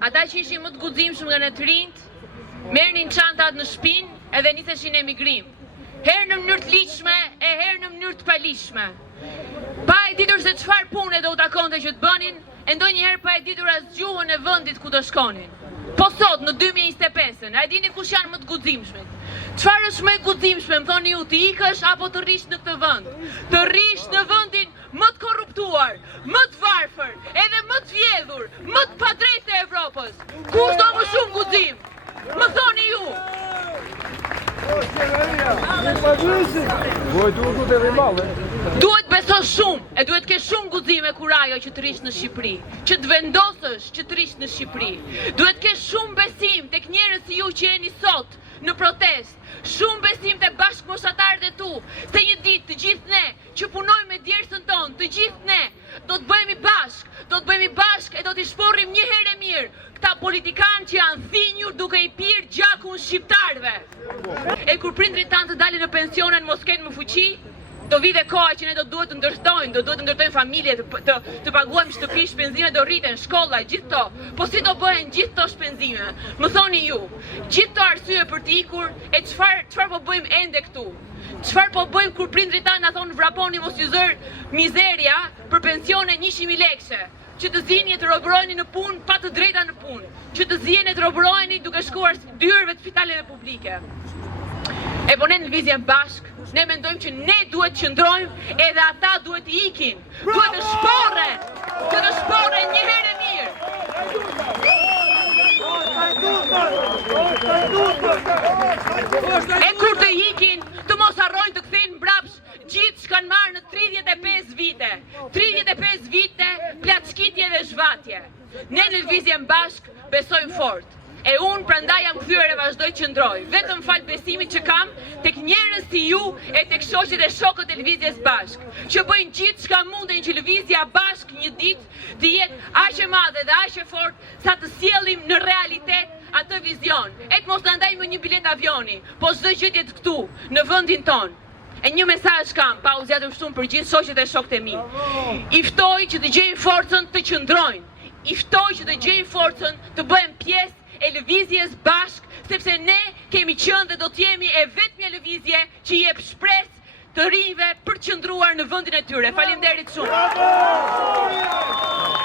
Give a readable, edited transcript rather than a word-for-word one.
ata që ishin më të guximshëm nga në të rinjt, merrnin çantat në shtëpinë edhe niseshin emigrim. Herë në mënyrë të ligjshme e herë në mënyrë të paligjshme. Pa e ditur se çfarë pune do u takonte që të bënin, e ndonjëherë pa e ditur as gjuhën e vendit ku do shkonin. Po sot në 2025-ën, a e dini kush janë më të guximshmit? Çfarë është më e guximshme, më thoni ju, të ikësh apo të rrish në këtë vend? Të rrish në vendin më të korruptuar, më të varfër, edhe më të vjedhur, më të padrejtë të Evropës. Kush do më shumë guxim? Më thoni ju. Duhet beso shumë, e duhet ke shumë guxime kur ajo që të rish në Shqipëri, që të vendosësh që të rish në Shqipëri. Duhet ke shumë besim tek njerëz si ju që jeni sot në protest, shumë besim te bashkëmoshatarët e tu, se një ditë të gjithë ne që punojmë me djersën tonë, të gjithë ne do të bëhemi bashk e do t'i shporrim një herë e mirë këta politikanë që janë thinjur duke i pirë gjakun shqiptarëve. E kur prindrit tanë të dalin në pensionen mos kenë më fuqi, do vide koha që ne do duhet të ndërtojmë familje, të paguajmë shtëpi, shpenzime do rriten, shkolla, gjithë to. Po si do bëhen gjithë to shpenzime? Më thoni ju, gjithë to arsye për të ikur, e çfarë po bëjmë ende këtu? Çfarë po bëjmë kur prindrit tanë na thonë vraponi mos ju zër mizeria për pensione 100.000 lekë? Që të zini e të robërojni në punë pa të drejta në punë, që të zini e të robërojni duke shkuar dyrëve të spitaleve publike. E po ne në lëvizjen bashk, ne mendojmë që ne duhet të qëndrojmë edhe ata duhet të ikin, duhet të shporen një herë e mirë. E kur të ikin, të mos harrojnë të kthejnë mbrapsh gjithë që kanë marrë në 35 vite. 35 vite plaçkitje dhe zhvatje. Ne në lëvizjen bashk besojmë fort. E unë prandaj jam kthyer e vazhdoj të qëndroj, vetëm fal besimit që kam tek njerëz si ju e tek shoqet e shokët e lëvizjes bashk, që bëjnë gjithë çka munden që lëvizja bashk një ditë të jetë aq e madhe dhe aq e fortë sa të sjellim në realitet atë vizion. E të mos na ndajmë një bilet avioni, po çdo gjë jetë këtu, në vendin ton. E një mesazh kam, pa u zgjatur shumë për gjithë shoqet e shokët e mi. I ftoj që të gjejnë forcën të qëndrojnë. I ftoj që të gjejnë forcën të bëhen pjesë e lëvizjes bashk, sepse ne kemi qenë dhe do t'jemi e vetmja lëvizje që jep shpresë të rinjve për të qëndruar në vendin e tyre. Faleminderit shumë.